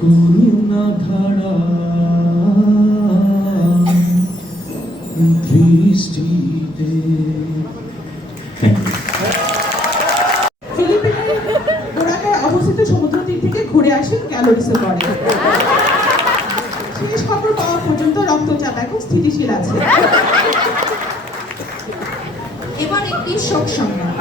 করুণা ধারা দৃষ্টিতে ফিলিপিনের বোরাকায় অবস্থিত সমুদ্র তীর থেকে ঘুরে আসেন ক্যালোরিসে করে। শেষ খবর পাওয়া পর্যন্ত রক্তচাপ এখন স্থিতিশীল আছে। এবার একটি শোক সংবাদ।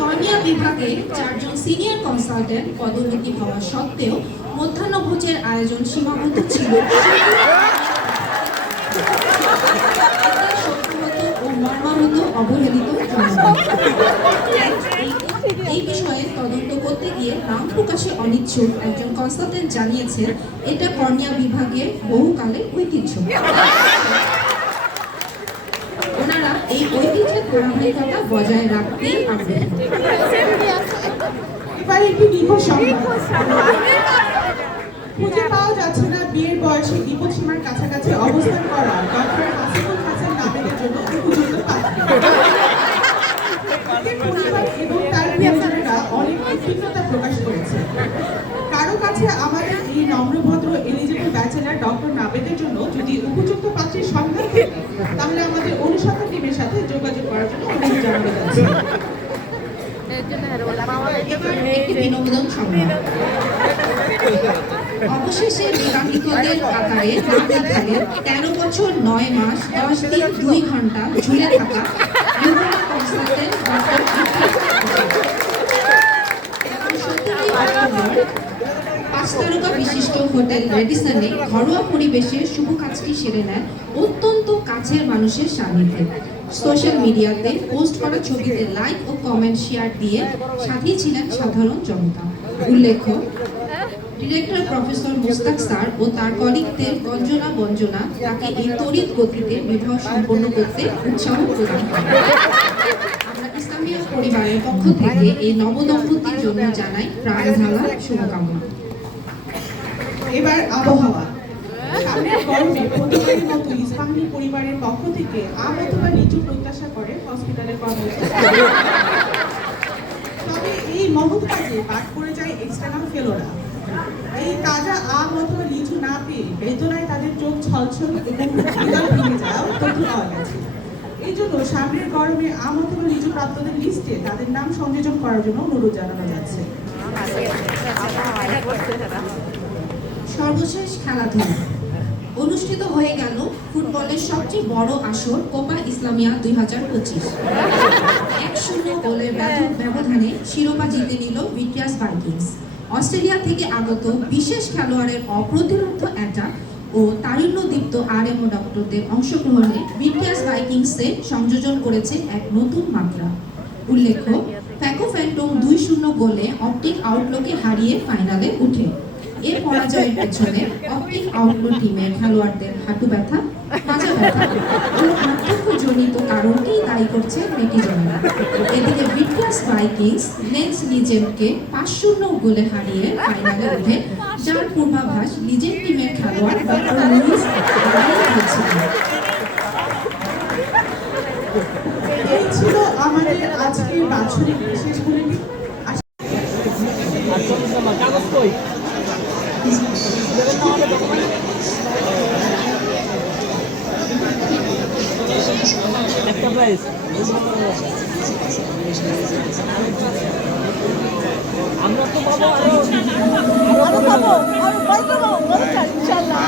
কর্নিয়া বিভাগে 4 জন সিনিয়র কনসালটেন্ট পদোন্নতি হওয়া সত্ত্বেও মধ্যাহ্নভোজের আয়োজন সীমাবদ্ধ ছিল সত্যবত ও মর্মাহত অবহেলিত জনগণ। এই বিষয়ে তদন্ত করতে গিয়ে নাম প্রকাশে অনিচ্ছুক একজন কনসালটেন্ট জানিয়েছেন, এটা কর্নিয়া বিভাগের বহুকালের ঐতিহ্য। ওনারা এই ঐতিহ্যের ধারাবাহিকতা বজায় রাখতেই আগ্রহী। এবার একটি নিখোঁজ সংবাদ। খুঁজে পাওয়া যাচ্ছে না বিয়ের বয়সে বিপদসীমার কাছাকাছি অবস্থান করা ডক্টর হাসিবুল হাসান নামের জন্য উপযুক্ত পাত্রী। পরিবার এবং তার প্রিয়জনেরা অনেক উদ্বিগ্নতা প্রকাশ করেছে। কারো কাছে আমাদের এই নম্রভদ্র এলিজিবল ব্যাচেলার ডক্টর নাবেদের জন্য যদি উপযুক্ত পাত্রীর সন্ধান থাকে, তাহলে আমাদের অনুসন্ধান টিমের সাথে যোগাযোগ করার জন্য অনুরোধ জানানো যাচ্ছে। একটি বিনোদন সংবাদ। অবশেষে বিবাহিতদের কাতারে নাম লিখালেন 13 বছর 9 মাস 10 দিন 2 ঘন্টা ঝুলে থাকা কনসালটেন্ট ডক্টর পাঁচ তারকা বিশিষ্ট হোটেল রেডিসনে ঘরোয়া পরিবেশে শুভ কাজটি সেরে নেন অত্যন্ত কাছের মানুষের সান্নিধ্যে। সোশ্যাল মিডিয়াতে পোস্ট করা ছবিতে লাইক ও কমেন্ট শেয়ার দিয়ে সাথিয়েছিলেন সাধারণ জনতা। উল্লেখ্য, ডিরেক্টর প্রফেসর মুস্তাক স্যার ও তার কলিগদের গঞ্জনা বঞ্জনা তাকে এই তড়িৎ গতিতে বিবাহ সম্পন্ন করতে উৎসাহ প্রদান করে। আমরা ইসলামীয় পরিবারের পক্ষ থেকে এই নবদম্পতির জন্য জানাই প্রাণ ঢালা শুভকামনা। এবার আবহাওয়া। সামনের গরমে প্রতিবারের মতো ইসলামী পরিবারের পক্ষ থেকে আম অথবা লিচু প্রত্যাশা করে হসপিটালের কর্মচারী। তবে এই মহৎ কাজে বাদ পড়ে যায় এক্সটার্নাল ফেলোরা। এই তাজা আম অথবা লিচু না পেয়ে বেদনায় তাদের চোখ ছলছল এবং হৃদয় ভেঙে যাওয়া তথ্য পাওয়া গেছে। এই জন্য সামনের গরমে আম অথবা লিচু প্রাপ্তদের লিস্টে তাদের নাম সংযোজন করার জন্য অনুরোধ জানানো যাচ্ছে। সর্বশেষ খেলাধুলা। অনুষ্ঠিত হয়ে গেল ফুটবলের সবচেয়ে বড় আসর কোপা ইসলামিয়া 2025। 1-0 গোলের ব্যবধানে শিরোপা জিতে নিল ভিক্টোরিয়াস ভাইকিংস। অস্ট্রেলিয়া থেকে আগত বিশেষ খেলোয়াড়ের অপ্রতিরোধ্য অ্যাটাক ও তারুণ্যদীপ্ত আরএমও ডক্টরদের অংশগ্রহণে ভিক্টোরিয়াস ভাইকিংসে সংযোজন করেছে এক নতুন মাত্রা। উল্লেখ্য, ফ্যাকো ফ্যান্টম 2-0 গোলে অপটিক আউটলুকে হারিয়ে ফাইনালে উঠে। এর পরাজয়ের পেছনে অপটিক আউটলুক টিমের খেলোয়াড়দের হাঁটু ব্যথা, মাজা ব্যথা ও বার্ধক্যজনিত কারণকেই দায়ী করছে নেটিজনরা। এদিকে ভিক্টোরিয়াস ভাইকিংস নেক্স লিজেন্ডকে 5-0 গোলে হারিয়ে ফাইনালে ওঠে, যার পূর্বাভাস লিজেন্ড টিমের খেলোয়াড় ডক্টর লুইস দিয়েছিলেন। এই ছিল আমাদের আজকের বাৎসরিক বিশেষ বুলেটিন। একটা প্রাইস আমরা তো পাবো আরো পাবো আরো পাবো ইনশাআল্লাহ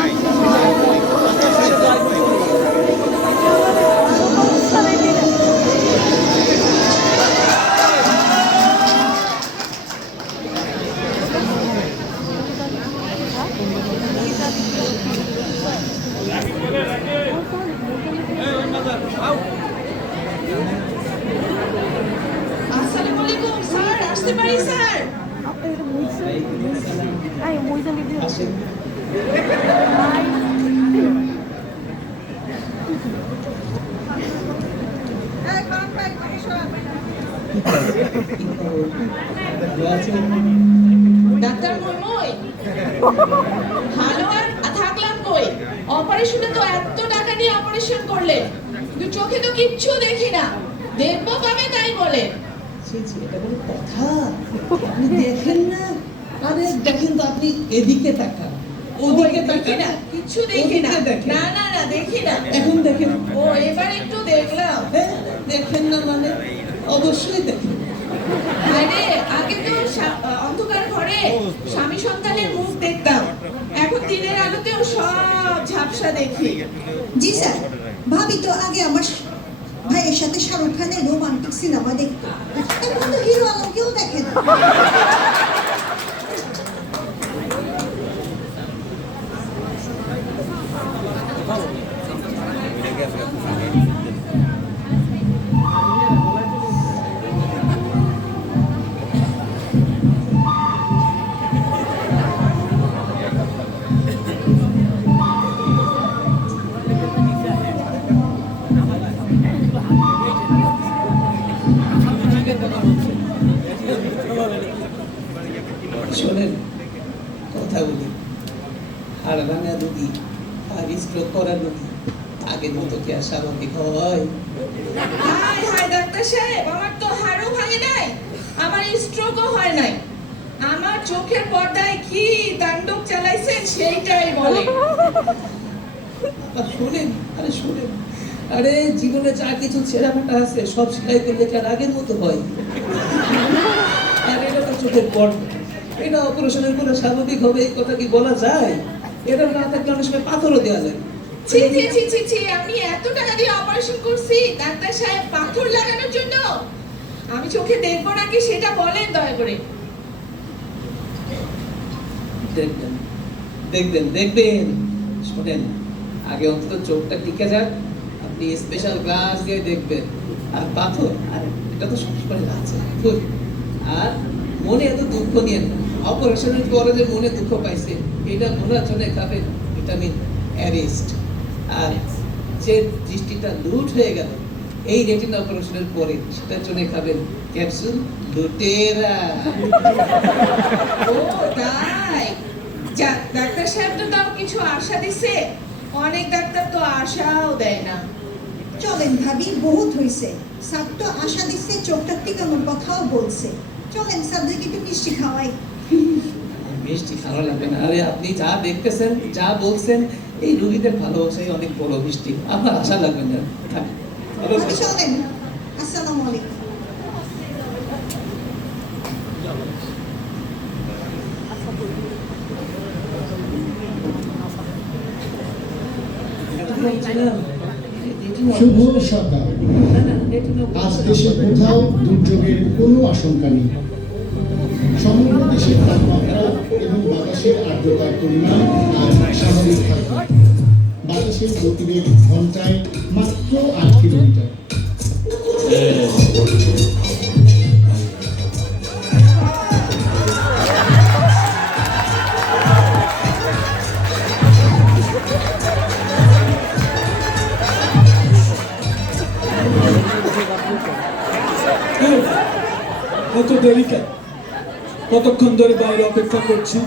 আসসালামু আলাইকুম স্যার, আসতে পারি স্যার? ডাক্তার মই ভালো আর থাকলাম কই? অপারেশনে তো এত টাকা দিয়ে অপারেশন করলে, কিন্তু চোখে তো কিচ্ছু দেখি না। দেখবো কবে তাই বলে? এটা কোনো কথা? আপনি দেখেন না? আরে দেখেন তো, আপনি এদিকে তাকান, ওদিকে দেখি তাকান। না, কিচ্ছু দেখি না। ওদিকে দেখেন। না না না, দেখি না। এখন দেখেন। ও এবার একটু দেখলাম। হ্যাঁ, দেখেন না মানে? অবশ্যই দেখেন। আরে আগে তো অন্ধকার ঘরে স্বামী সন্তানের মুখ দেখতাম, এখন দিনের আলোতেও সব ঝাপসা দেখি। জি স্যার, ভাবি তো আগে আমার ভাইয়ের সাথে শাহরুখ খানের রোমান্টিক সিনেমা দেখতো, এখন তো হিরো আলমকেও দেখে না। শোনেন, কথা বলি। হাড় ভাঙা রুগী আর স্ট্রোক করা রুগী আগের মতো কি আর স্বাভাবিক হয়? হাই হাই ডাক্তার সাহেব, আমার তো হাড়ও ভাঙে নাই, আমার স্ট্রোকও হয় নাই। আমার চোখের পর্দায় কি তাণ্ডব চালাইছেন সেইটাই বলে। আর শোনেন, আরে শোনেন, আরে জীবনে যা কিছু ছেঁড়াফাটা আছে সব সেলাই করলে কি আর আগের মতো হয়? আর এটা তো চোখের পর্দা, এটা অপারেশনের করে স্বাভাবিক হবে এই কথা কি বলা যায়? এটা না থাকলে অনেক সময় পাথরও দেওয়া যায়। ছি ছি ছি ছি ছি, আমি এত টাকা দিয়ে অপারেশন করছি ডাক্তার সাহেব পাথর লাগানোর জন্য? আমি চোখে দেখবো নাকি সেটা বলেন দয়া করে। দেখবেন দেখবেন দেখবেন, শোনেন, আগে অন্তত চোখটা টিকে যাক, আপনি স্পেশাল গ্লাস দিয়ে দেখবেন। আর পাথর, আর এটা তো সবসময় আছে। আর মনে এত দুঃখ নিয়ে না, অপারেশনের পরে যে মনে দুঃখ পাইছে এটা ভোলার জন্য খাবেন ভিটামিন অ্যারিস্ট। আর যে দৃষ্টিটা লুট হয়ে গেল এই রেটিনা অপারেশনের পরে, সেটার জন্য খাবেন ক্যাপসুল লুটেরা। ও তাই? যাক, ডাক্তার সাহেব তো তাও কিছু আশা দিছে, অনেক ডাক্তার তো আশাও দেয় না। চলেন ভাবি, বহুত হয়েছে। স্যার তো আশা দিচ্ছে, চোখটা টিকানোর কথাও বলছে। চলেন স্যারদেরকে একটু মিষ্টি খাওয়াই। মিষ্টি খাওয়া লাগবে না। আরে আপনি যা দেখতেছেন, যা বলছেন, এই রুগীদের ভালোবাসাই অনেক বড় মিষ্টি, আপনার আশা লাগবে না। থাক, ভালো ভাবি থাক। চলেন। আসসালামু আলাইকুম। শুভ সকাল। আজ দেশে কোথাও দুর্যোগের কোনো আশঙ্কা নেই। সমগ্র দেশের তাপমাত্রা এবং বাতাসের আর্দ্রতার পরিমাণ আজ স্বাভাবিক থাকবে। বাতাসের গতিবেগ ঘন্টায় মাত্র 8 কিলোমিটার। কত দেরি কেন? কতক্ষণ ধরে বাইরে অপেক্ষা করছি।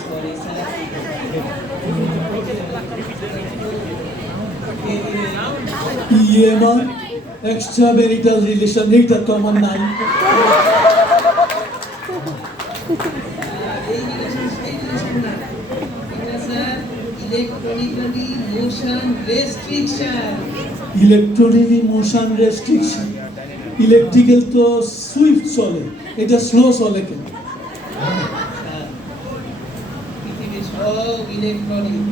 Sorry, sir. EMR, extramarital relation, এটা তো আমার নাই। এই জিনিস সেই জিনিস না, এটা sir electronically motion restriction. Electronic motion restriction, electrical তো সুইফট চলে, এটা স্লো চলে কেন? পৃথিবীর সব ইলেকট্রনিক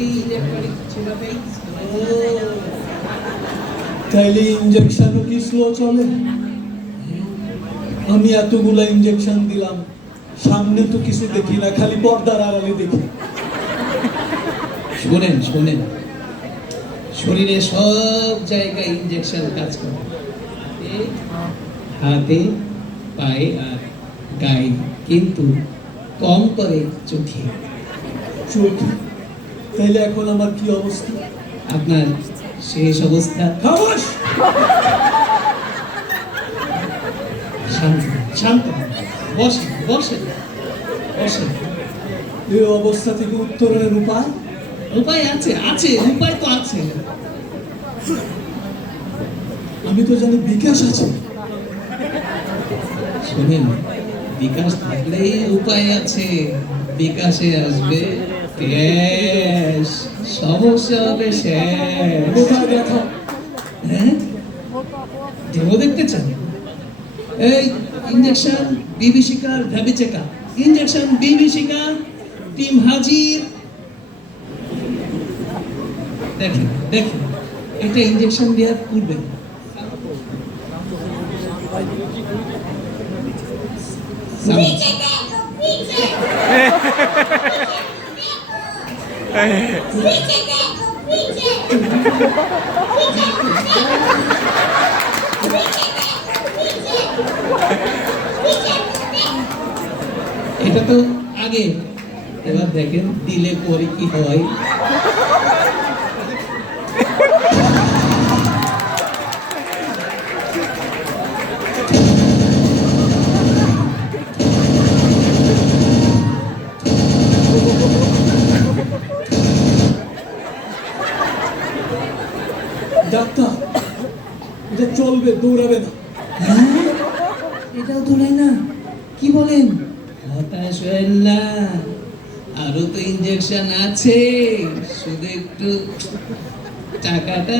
এই ইলেকট্রনিক সেভাবেই তাইলে ইঞ্জেকশনও কি স্লো চলে? আমি এতগুলা ইঞ্জেকশন দিলাম, সামনে তো কিছু দেখি না, খালি পর্দার আড়ালে দেখি। শোনেন শোনেন, শরীরে সব জায়গায় ইঞ্জেকশন কাজ করে, এই হাতে, পায়ে আর গায়ে, কিন্তু কম করে চোখে। চোখে? তাইলে এখন আমার কি অবস্থা? আপনার শেষ অবস্থা। খামোশ! শান্ত শান্ত বসেন বসেন বসেন। এই অবস্থা থেকে উত্তরণের উপায়? উপায় আছে, আছে উপায় তো আছে। আমি তো জানি বিকাশ আছে। শোনেন, বিকাশ থাকলেই উপায় আছে, বিকাশে আসবে ক্যাশ, সমস্যা হবে শেষ। কোথায় দেখো? হ্যাঁ, ডেমো দেখতে চান? এই ইঞ্জেকশন বিভীষিকার ভ্যাবিচেকা, ইঞ্জেকশন বিভীষিকা, টিম হাজির। দেখেন দেখেন, এটা ইঞ্জেকশন দেওয়ার পূর্বে এটা তো আগে, এবার দেখেন দিলে পরে কি হয়। ডাক্তার, এটা চলবে, দৌড়াবে না। এটাও দৌড়ায় না? কি বলেন? হতাশ হয়েন না, আরো তো ইঞ্জেকশন আছে, শুধু একটু টাকাটা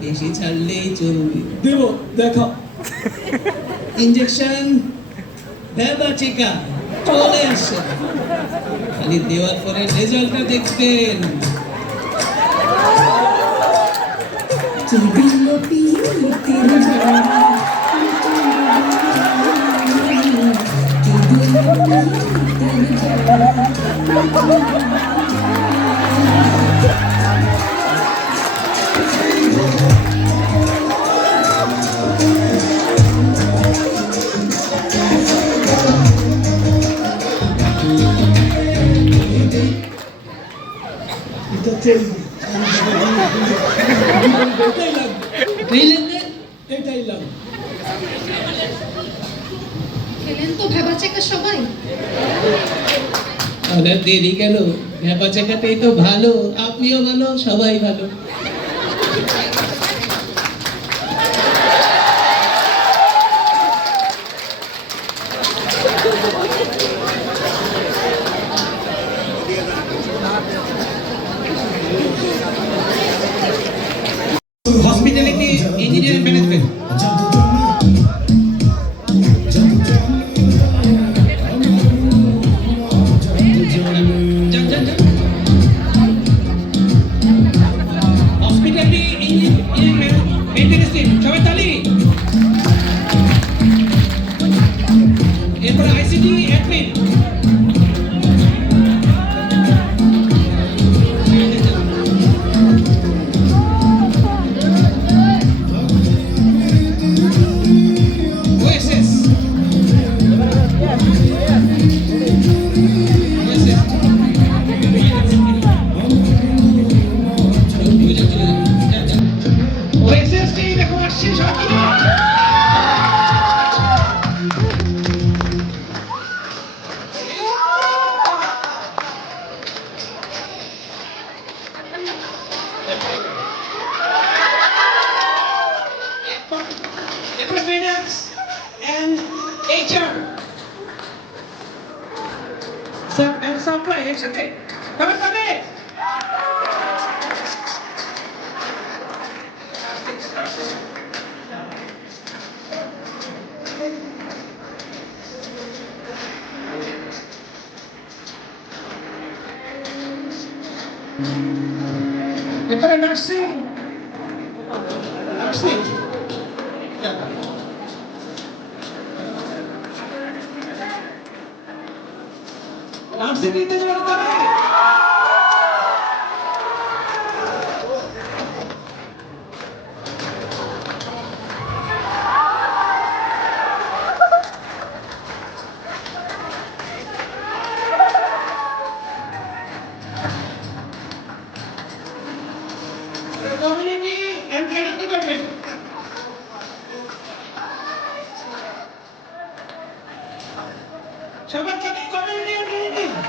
বেশি ছাড়লেই চলবে। দেব, দেখা। ইঞ্জেকশন ভ্যাবাচিকা চলে আসছে, খালি দেওয়ার পরে রেজাল্টটা দেখবেন। এটা চলবে, এটাই লাগবে, এই লেনদেন এটাই লাগবে। খেলেন তো ভেবাচেকা সবাই। তাহলে দেরি গেল, ভ্যাবাচেকাতেই তো ভালো, আপনিও ভালো, সবাই ভালো। Hospitality engineering management. Hospitality engineering maintenance team, সবাই তালি। এরপর আইসিটি অ্যাডমিন, ওএসএস, ওএসএস টি দেখো আসছে সবাই। Finance and HR. সবাই একসাথে তবে তবে এখানে নার্সিং নার্সিং নার্সিং নিতে যাওয়ার কারণে community and health department. সবার সাথে community and health.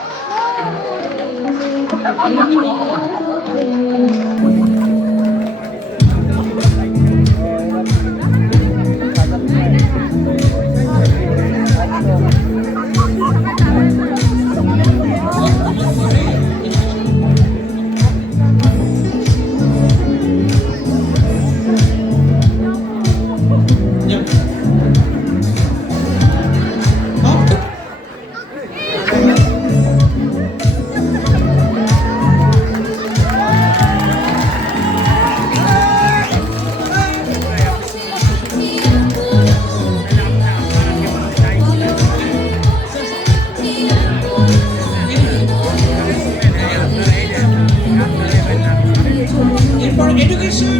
For education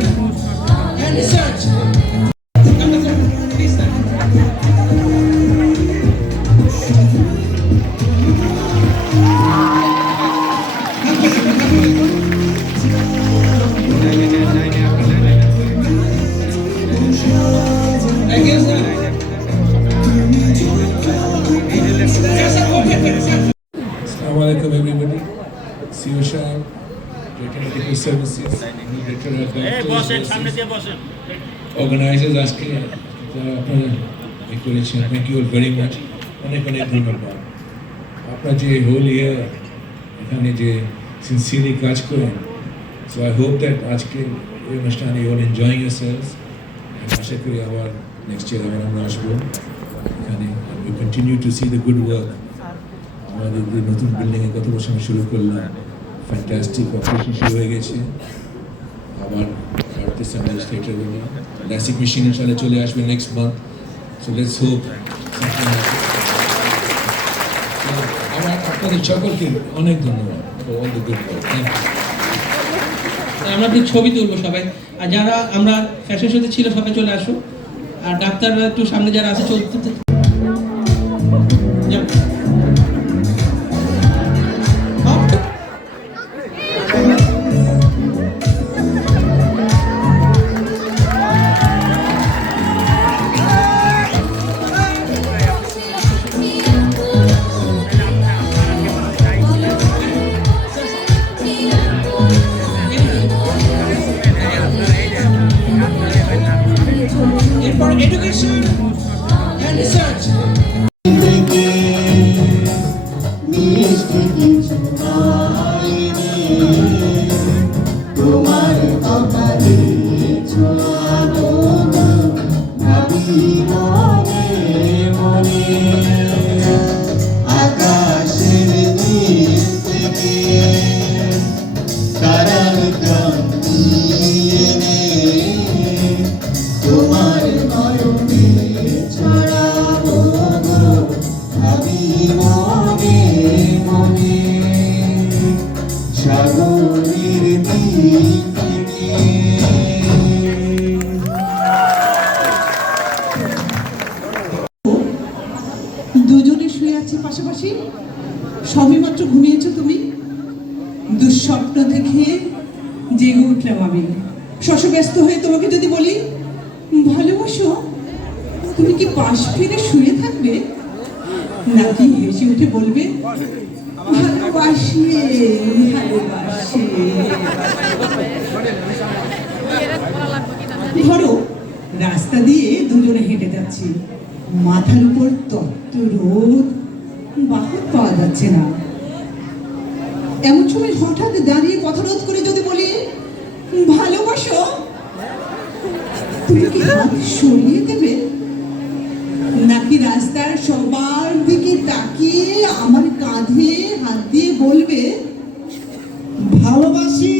and research. Please, sir. Thank you, sir. Yes, sir. Okay, sir. Assalamualaikum everybody. CEO Shah, Director of Medical Services, Director of Organizers আজকে যারা আপনারা করেছেন, thank you very much, অনেক অনেক ধন্যবাদ। আপনারা যে whole ইয়ার এখানে যে সিনসিয়ারলি কাজ করেন, সো আই হোপ দ্যাট আজকে এই অনুষ্ঠানে ইউ আর এনজয়িং ইয়ারসেলভস, আশা করি আবার নেক্সট ইয়ার আবার আমরা আসবো এখানে, we continue to C the good work. আমাদের যে নতুন বিল্ডিংয়ে গত বছর আমি শুরু করলাম, ফ্যান্টাস্টিক অপারেশন শুরু হয়ে গেছে, আবার বাড়তেছে আমাদের থিয়েটারগুলো, ল্যাসিক মেশিনের সাথে চলে আসবে next month, so let's hope. আমার আপনাদের সকলকে অনেক ধন্যবাদ for all the good work, thank you. আমরা একটু ছবি তুলবো সবাই, আর যারা আমরা ফ্যাশন শোতে ছিল সবাই চলে আসো, আর ডাক্তাররা একটু সামনে যারা আছে চলতে যাও। For education and research. দুজনে শুয়ে আছি পাশাপাশি, সবেমাত্র ঘুমিয়েছো তুমি? দুঃস্বপ্ন দেখে জেগে উঠলাম আমি, শশব্যস্ত হয়ে তোমাকে যদি বলি ভালোবাসো, তুমি কি পাশ ফিরে শুয়ে থাকবে, নাকি হেসে উঠে বলবে ভালোবাসি ভালোবাসি? ধরো রাস্তা দিয়ে দুজনে হেঁটে যাচ্ছি, মাথার উপর তত্ত্ব রোদ, বাহন পাওয়া যাচ্ছে না, এমন সময় হঠাৎ দাঁড়িয়ে কথা রোধ করে যদি বলি ভালোবাসো, তুমি কি হাত সরিয়ে দেবে, নাকি রাস্তার সবার দিকে তাকিয়ে আমার কাঁধে হাত দিয়ে বলবে ভালোবাসি?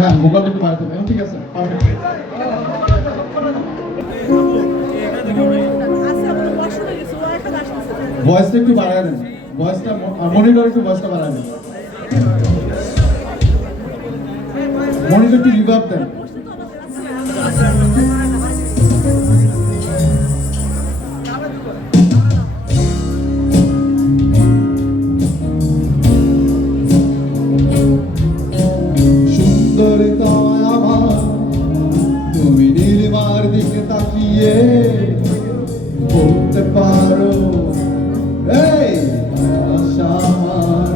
হ্যাঁ, মোবাইল একটু বাড়াতে হবে। ঠিক আছে, পারফেক্ট। ভয়েসটা একটু বাড়ায় দেন, ভয়েসটা মনিটর একটু ভয়েসটা বাড়ায় দেন, মনিটর একটু রিভার্ব দেন। তুমি নীলিমার দিকে তাকিয়ে বলতে পারো এই আশা আমার,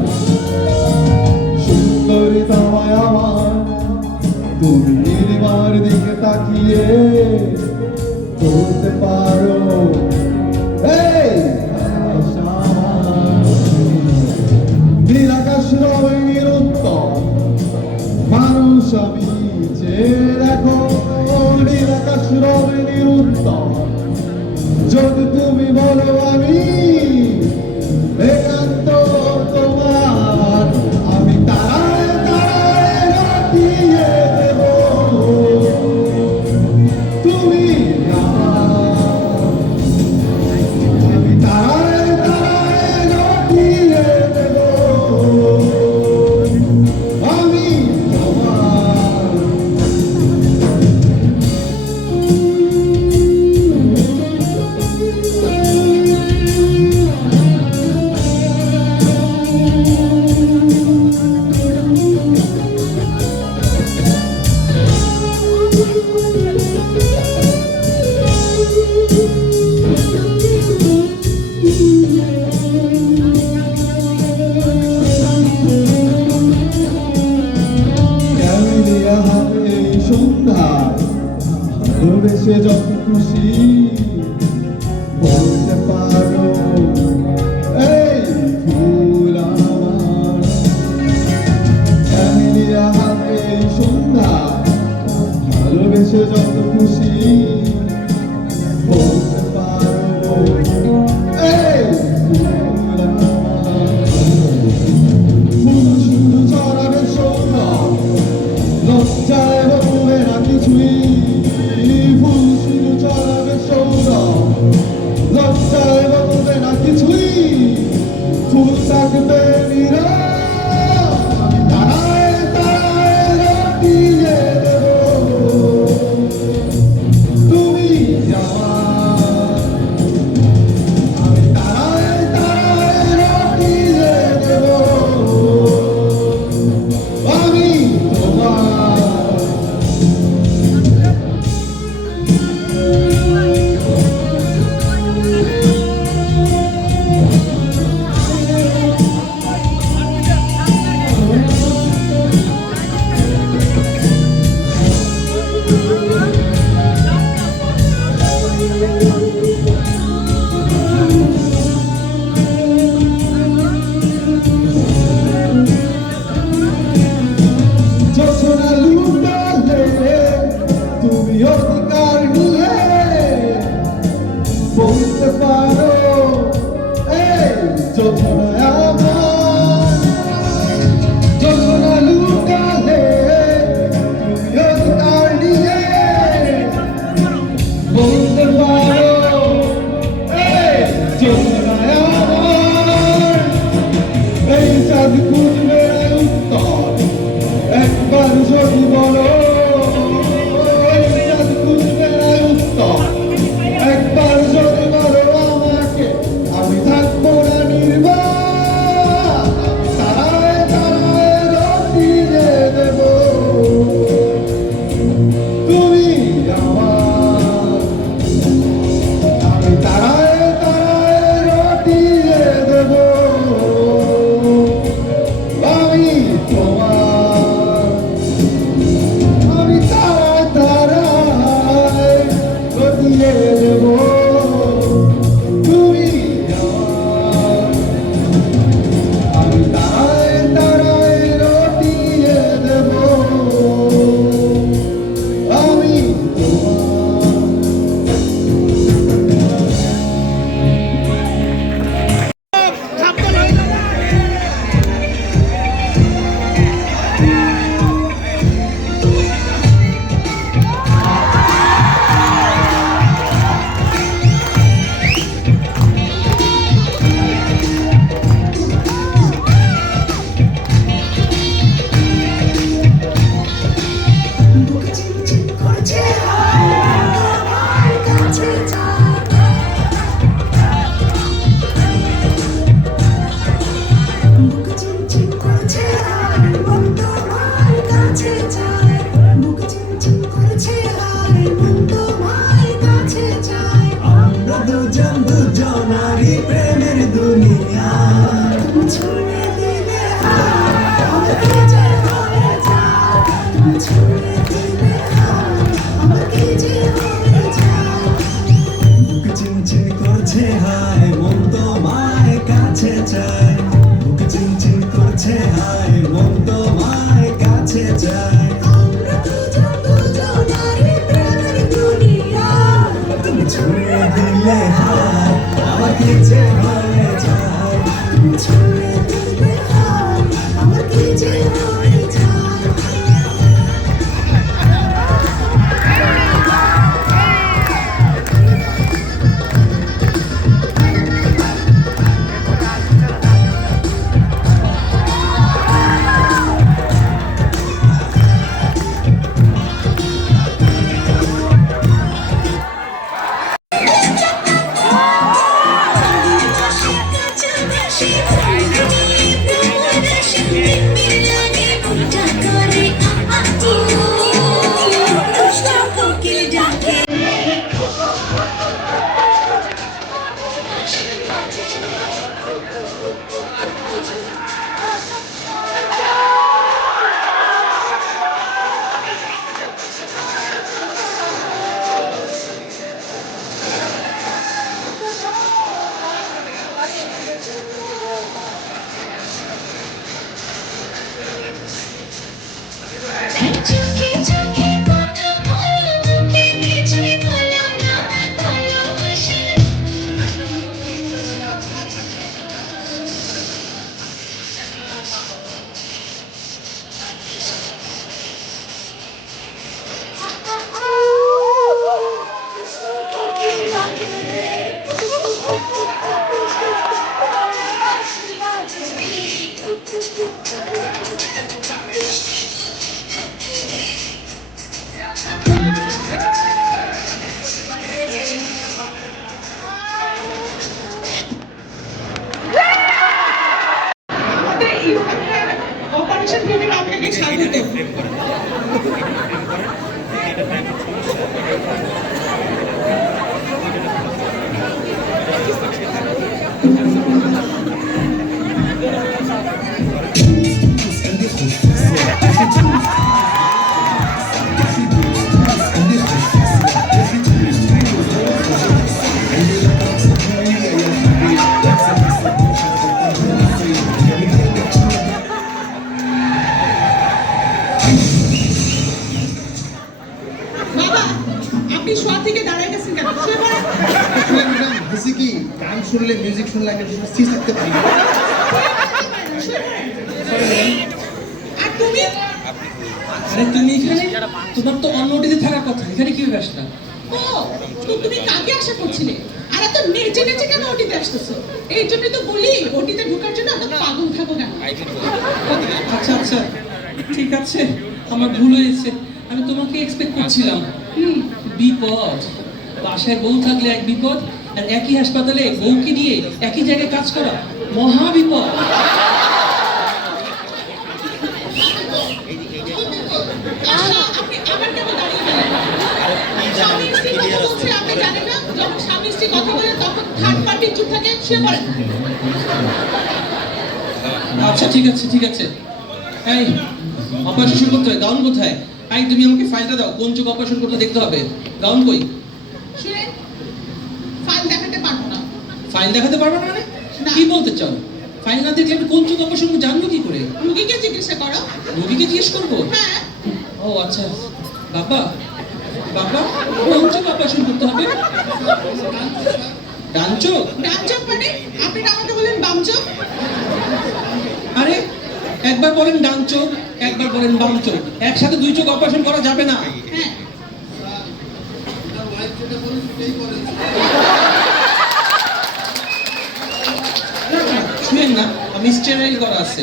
সুন্দরী তোমায় আমার, তুমি নীলিমার দিকে তাকিয়ে বলতে পারো এই আশা আমার। নীল আকাশ রবে নিরন্তর, মানুষ আমি যে দেখো, নীল আকাশ রবে নিরন্তর, যদি তুমি বলো আমি খুশি বলতে পারো এই ফুল আমার ক্যামেলিয়া হাতে এই সন্ধ্যা ভালোবেসে যত খুশি বলতে পারো এই ফুল আমার ফুল শুধু ছড়াবে সৌরভ লজ্জায় বলবে না কিছুই ফুল শুধু ছড়াবে সৌরভ লজ্জায় বলবে না কিছুই ফুল থাকবে নীরব তারায় তারায় রটিয়ে দেব তুমি আমার আমি তারায় তারায় রটিয়ে দেব আমি তোমার যোজনা লুটালে তুমি অধিকার নিয়ে বলতে পারো এই যোজনা আমার যোজনা লুটালে তুমি অধিকার নিয়ে বলতে পারো এই যোজনা আমার এই চাঁদ খুঁজবে উত্তর একবার যদি বলো এই চাঁদ খুঁজবে উত্তর একবার যদি বলো আমাকে আমি থাকবো না নির্বাক আমি তারায় তারায় রটিয়ে দেব তুমি আমার আমি তারায় তারায় রটিয়ে দেব আমি তোমার আমি তারায় তারায় রটিয়ে দেব তুমি আমার আমি তারায় তারায় রটিয়ে দেব আমি তোমার আমরা দুজন দুজনারই প্রেমের দুনিয়া ছুঁয়ে দিলে আমাকে যে হয়ে যায় ছুঁয়ে দিলে আমাকে যে হয়ে যায় বুক চিনচিন করছে হায় মন তোমায় কাছে চায় বুক চিনচিন করছে হায় মন তোমায় কাছে চায় আমরা দুজন দুজনারই প্রেমের দুনিয়া তুমি ছুঁয়ে দিলে হায় কেন? শুয়ে পড়েন। হয়েছে কি গান শুনলে মিউজিক শুনলে আমি স্থির থাকতে পারি না। শুয়ে পড়েন। আর তুমি আরে তুমি এখানে, তোমার তো অন্য ওটিতে থাকার কথা, এখানে কি হয়ে আসলা? ও তো তুমি কাকে আশা করছিলে? আর এত নেচে নেচে কেন ওটিতে আসতেছো? এই জন্যই তো বলি ওটিতে ঢোকার জন্য এত পাগল থাকো কেন? আচ্ছা আচ্ছা, ঠিক আছে, আমার ভুল হয়েছে। আমি তোমাকে এক্সপেক্ট করছিলাম। বিপদ, বাসায় বউ থাকলে এক বিপদ, আর একই হাসপাতালে বউকে নিয়ে একই জায়গায় কাজ করা মহা বিপদ। আচ্ছা, আপনি আবার কেন দাঁড়িয়ে গেলেন? স্বামী স্ত্রী কথা বলছে, আপনি জানেন না? যখন স্বামী স্ত্রী কথা বলে তখন থার্ড পার্টি চুপ থাকে, শুয়ে পড়েন। আচ্ছা ঠিক আছে ঠিক আছে। এই অপারেশন শুরু করতে হবে, গাউন কোথায়? এই তুমি আমাকে ফাইলটা দাও, কোন চোখ অপারেশন করতে দেখতে হবে। গাউন কই? শুনেন, ফাইল দেখাতে পারবো না। ফাইল দেখাতে পারবে না মানে? না। কি বলতে চাও? ফাইল না দেখলে আমি কোন চোখ অপারেশন জানবো কি করে? রুগীকে জিজ্ঞাসা করো। রোগীকে জিজ্ঞেস করবো? হ্যাঁ, ও আচ্ছা। বাবা বাবা, কোন চোখ অপারেশন করতে হবে? ডান চোখ? ডান চোখ মানে আপনি না আমাকে বলেন বাম চোখ। আরে একবার বলেন ডান চোখ, একবার বলেন বাম চোখ, একসাথে দুই চোখ অপারেশন করা যাবে না। হ্যাঁ, শুনেন না, আমি স্টেরাইল করা আছে।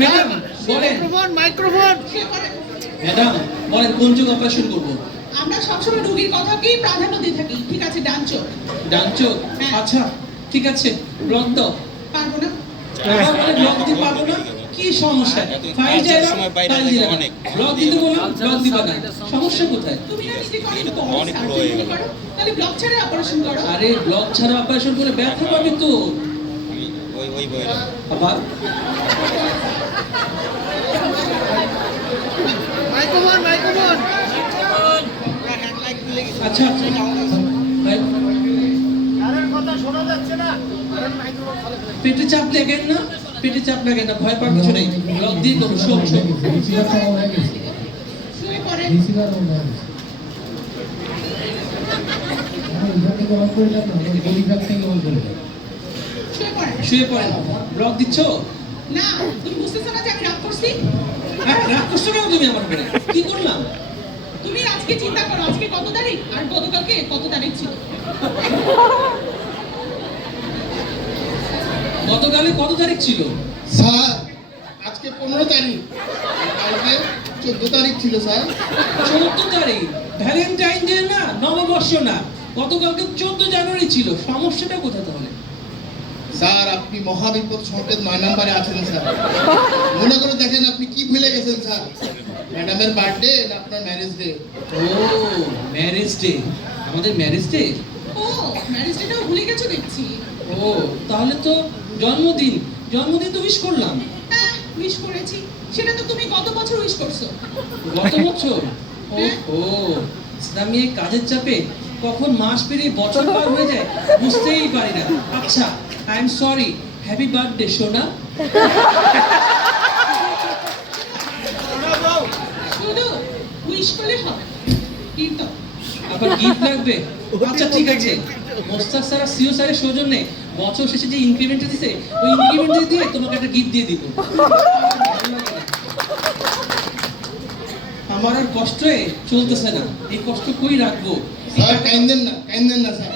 ম্যাডাম বলেন, শুয়ে পড়েন। ম্যাডাম বলেন কোন চোখ অপারেশন করবো? আমরা সবসময় রুগীর কথাকেই প্রাধান্য দিয়ে থাকি। ঠিক আছে, ডান চোখ। ডান চোখ? হ্যাঁ। আচ্ছা ঠিক আছে, ব্লক দাও। পারবো না। আবার বলে ব্লক দিতে পারবো না? কি সমস্যা? ফাইল চাইলাম, ফাইল দিলাম না। ব্লক দিতে বললাম, ব্লক দিবা না। সমস্যা কোথায়? তুমি না নিজে করো, সার্জারি করো, তাহলে ব্লক ছাড়া অপারেশন করো। আরে ব্লক ছাড়া অপারেশন করে ব্যথা পাবে তো। আবার আচ্ছা ভাই, পেটে চাপ লাগেন না, পেটে চাপ লাগেন না, ভয় পাওয়ার কিছু নেই। ব্লক দিয়ে দেবো, শোক শোক। শুয়ে পড়েন। শুয়ে পড়েন। শুয়ে পড়েন। ব্লক দিচ্ছ? না, তুমি বুঝতেছো না যে আমি রাগ করছি? হ্যাঁ, রাগ করছো কেন তুমি আমার উপরে? কি করলাম? তুমি আজকে চিন্তা করো, আজকে কত তারিখ আর গতকালকে কত তারিখ ছিল। গতকালে কত তারিখ ছিল? স্যার আজকে 15 তারিখ, কালকে 14 তারিখ ছিল স্যার। 14 তারিখ ভ্যালেন্টাইন ডে না, নববর্ষ না, গতকালকে 14 জানুয়ারি ছিল। সমস্যাটা কোথায় তাহলে? স্যার আপনি মহাবিপদ সংকেত 9 নম্বরে আছেন স্যার। মনে করে দেখেন আপনি কি ভুলে গেছেন স্যার। ম্যাডামের বার্থডে না আপনার ম্যারেজ ডে? ও ম্যারেজ ডে, আমাদের ম্যারেজ ডে। ও, ম্যারেজ ডেটাও ভুলে গেছো দেখছি। ও তাহলে তো জন্মদিন, জন্মদিন তো উইশ করলাম। হ্যাঁ, উইশ করেছি। সেটা তো তুমি গত বছর উইশ করছো। গত বছর? ও ও, ইসলামী এই কাজের চাপে কখন মাস পেরিয়ে বছর পার হয়ে যায় বুঝতেই পারি না। আচ্ছা, I am sorry, happy birthday সোনা। শুধু উইশ করলে হবে কিন্তু আবার গিফট লাগবে? আচ্ছা ঠিক আছে, মোস্তাক স্যার আর সিও স্যারের সৌজন্যে বছর শেষে যে ইনক্রিমেন্টটা দিছে, ওই ইনক্রিমেন্ট দিয়ে তোমাকে একটা গিফট দিয়ে দিব। আমার আর কষ্টে চলতেছে না, এই কষ্ট কই রাখবো? স্যার কাইন্দেন না স্যার।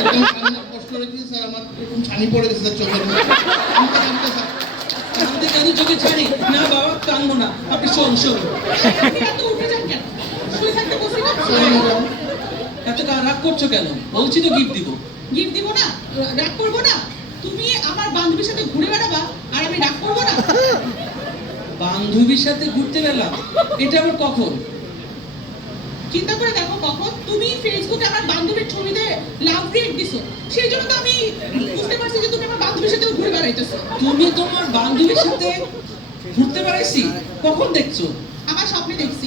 একদম কান্নার কষ্ট হয়েছে স্যার, আমার এরকম ছানি পড়ে গেছে স্যার চোখের মধ্যে। কাঁদতে স্যার। কাঁদতে কাঁদতে চোখে ছাড়ি না বাবা, কাঁদবো না। আপনি শোন শোন, আপনি এত উঠে যান কেন? শুয়ে থাকতে বসে না। Sorry madam. এত রাগ করছো কেন? বলছি তো গিফট দিব। গিফট দিব না? রাগ করবো না? তুমি আমার বান্ধবীর সাথে ঘুরে বেড়াবা আর আমি রাগ করবো না? বান্ধবীর সাথে ঘুরতে গেলাম, এটা আবার কখন? চিন্তা করে দেখো, কখন তুমি ফেসবুকে আমার বান্ধবীর ছবিতে লাভ রিয়েক্ট দিছো, সেই জন্য তো আমি বুঝতে পারছি যে তুমি আমার বান্ধবীর সাথে ঘুরে বেড়াইতেছো। তুমি তোমার বান্ধবীর সাথে ঘুরতে পারাইছি? কখন দেখছো? আমার স্বপ্নে দেখছি।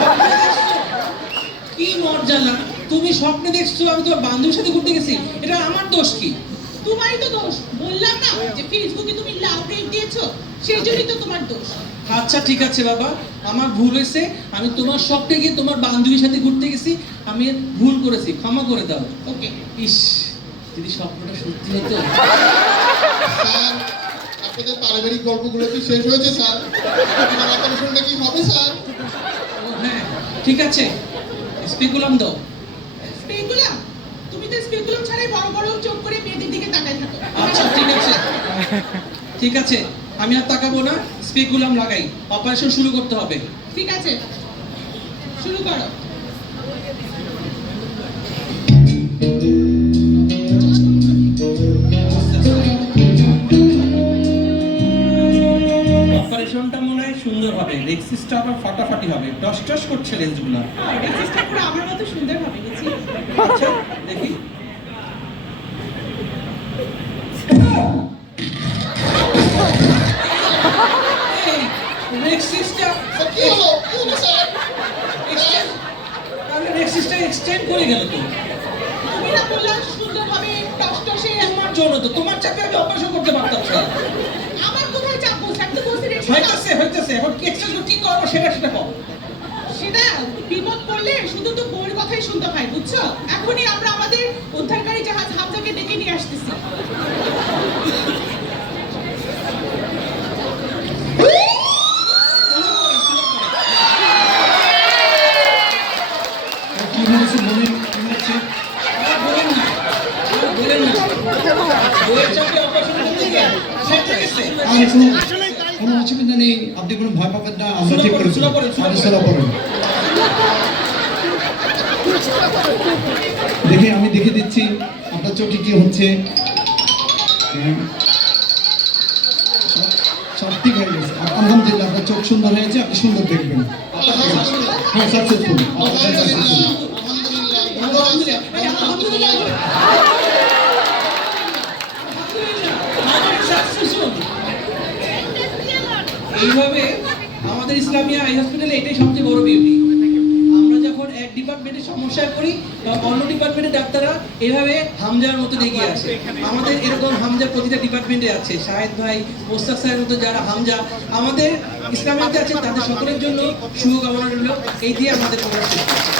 স্বপ্নে দেখছো? কি মর্যাদা! তুমি স্বপ্নে দেখছো আমি তোমার বান্ধবীর সাথে ঘুরতে গেছি, এটা আমার দোষ কি? তোমারই তো দোষ। বললাম না যে ফেসবুকে তুমি লাভ রেট দিয়েছো, সেই জন্যই তো তোমার দোষ। আচ্ছা ঠিক আছে বাবা, আমার ভুল হয়েছে। আমি তোমার শখে গিয়ে তোমার বান্ধবীর সাথে ঘুরতে গেছি, আমি ভুল করেছি, ক্ষমা করে দাও। ওকে। ইস, যদি স্বপ্নটা সত্যি হতো। স্যার আপনাদের পারিবারিক গল্পগুলো কি শেষ হয়েছে স্যার? আপনার অপারেশনটা কি হবে স্যার? ও হ্যাঁ, ঠিক আছে, স্পেকুলাম দাও। স্পেকুলাম? তুমি তো স্পেকুলাম ছাড়াই বড় বড় চোখ করে মেয়েদের দিকে তাকাই থাকো। আচ্ছা ঠিক আছে, ঠিক আছে, আমি আর তাকাবো না, স্পেকুলাম লাগাই, অপারেশন শুরু করতে হবে। ঠিক আছে, শুরু করো। অপারেশনটা মনে হয় সুন্দর হবে, রেক্সিসটা আবার ফাটাফাটি হবে, টস টস করছে লেন্সগুলো। এই চেষ্টা পুরো আমার মতো সুন্দর হবে, বুঝছি? আচ্ছা দেখি। এই, রেক্সিসটা কি হলো? কি হলো স্যার? extend- তাহলে রেক্সিসটা এক্সটেন্ড করে গেল তো। তুমি না বললাম সুন্দর হবে, টসটসে। তোমার জন্য তো, তোমার চাকরি আমি অপারেশন করতে পারতাম না। আমার কোথায় চাপ বলছে? আমি তো বলছি রে, হইতেছে, এখন কি এক্সটেন্ড কি করবো সেটা কর। সেটা বিপদ পড়লে শুধু তো বউয়ের কথাই শুনতে হয়, বুঝছো? এখনই আমরা আমাদের উদ্ধারকারী জাহাজ হামজাকে ডেকে নিয়ে আসতেছি। কি হয়েছে মনে হচ্ছে? বলেন না, বলেন না, বউয়ের চাকরি অপারেশন করতে গিয়ে সেটা গেছে। কোনো অসুবিধা নেই, আপনি কোনো ভয় পাবেন না, আমরা সুরা ঠিক পড়েন, করেছি। সুরা পড়েন, সুরা আপনি পড়েন। সুরা পড়েন। দেখি আমি দেখে দিচ্ছি আপনার চোখে কি হচ্ছে। হ্যাঁ। সব ঠিক হয়ে গেছে, আলহামদুলিল্লাহ আপনার চোখ সুন্দর হয়েছে, আপনি সুন্দর দেখবেন। হ্যাঁ সাকসেসফুল। এইভাবে আমাদের ইসলামিয়া আই হসপিটালে এটাই সবচেয়ে বড় বিউটি। আমরা যখন এক ডিপার্টমেন্টে সমস্যায় পড়ি, তখন অন্য ডিপার্টমেন্টের ডাক্তাররা এভাবে হামজার মতো এগিয়ে আসে। আমাদের এরকম হামজা প্রতিটা ডিপার্টমেন্টে আছে। শাহেদ ভাই, মোস্তাক স্যারের মতো যারা হামজা আমাদের ইসলামিয়াতে আছে, তাদের সকলের জন্য শুভকামনা রইল। এই দিয়ে আমাদের প্রোগ্রাম শেষ করছি।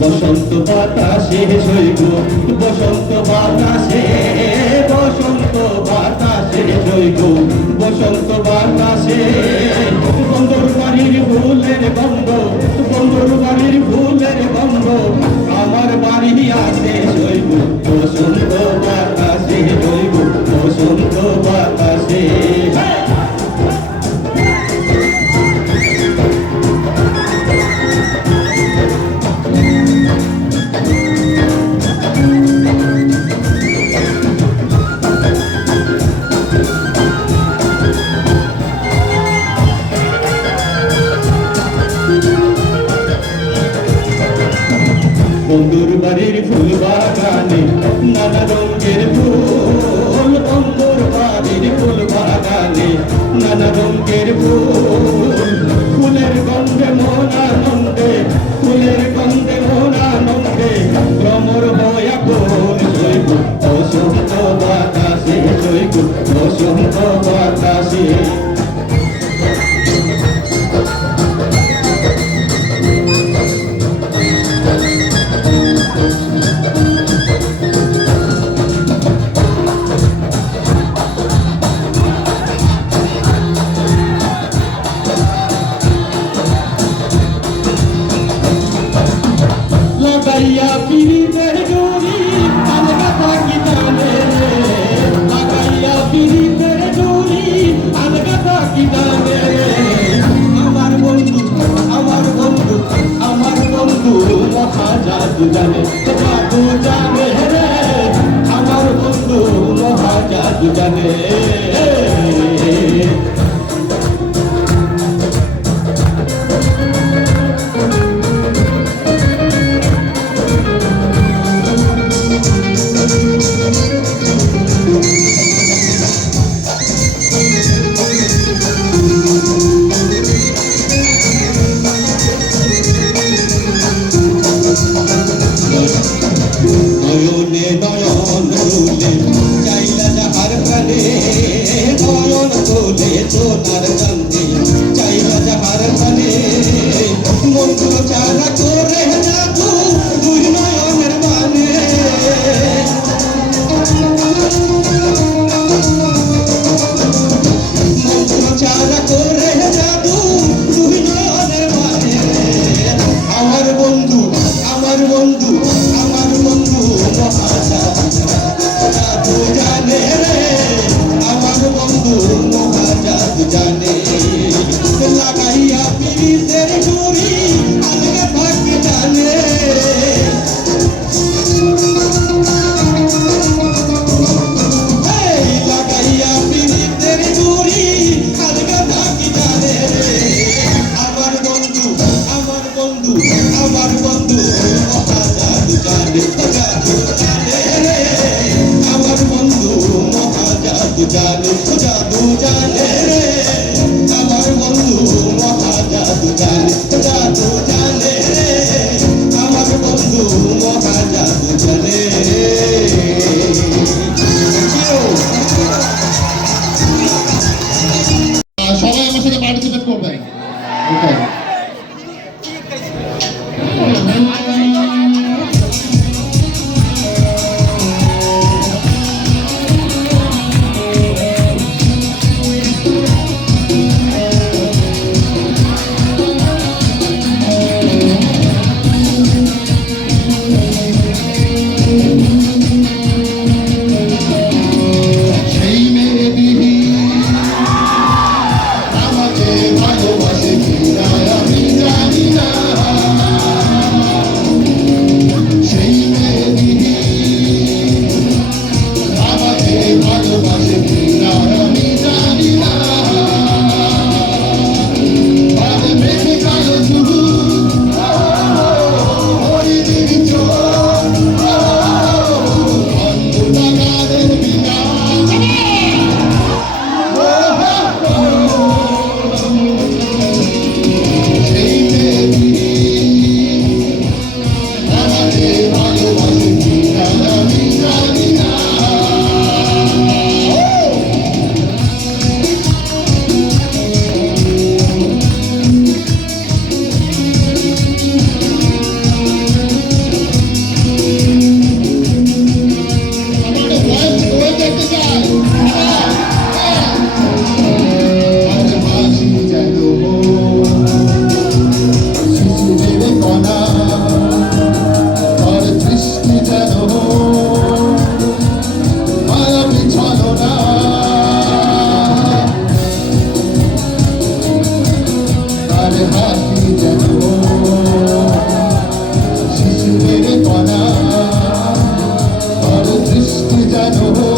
বসন্ত বাতাসে সইব, বসন্ত বাতাসে, বসন্ত বাতাসে বাতাসে বন্ধুর বাড়ির ফুলের গন্ধ, বন্ধুর বাড়ির ফুলের গন্ধ আমার বাড়ি আসে শৈব বসন্ত বাতাসে, শৈব বসন্ত বাতাসে। বন্ধুর বাড়ির ফুল বাগানে নানা রঙের ফুল, বন্ধুর বাড়ির ফুল বাগানে নানা রঙের ফুল, ফুলের গন্ধে মন আনন্দে, ফুলের গন্ধে মন আনন্দে ভ্রমর হইয়া কোন শৈব বসন্ত বাতাসে, শৈব বসন্ত বাতাসে। লাগাইয়া পিরিতের ডোরি আলগা থাকি জানে, লাগাইয়া পিরিতের ডোরি আলগা থাকি জানে। আমার বন্ধু, আমার বন্ধু, আমার বন্ধু মহা জাদু জানে, জাদু জানে রে, আমার বন্ধু মহা জাদু জানে। নয়নে নয়ন তুলে চাইলা যাহার প্রাণে, নয়ন তুলে সোনার কান্তি চাইলা যাহার প্রাণে, মন্ত্র চারা করে জাদু দুই নয়নের মানে। কেন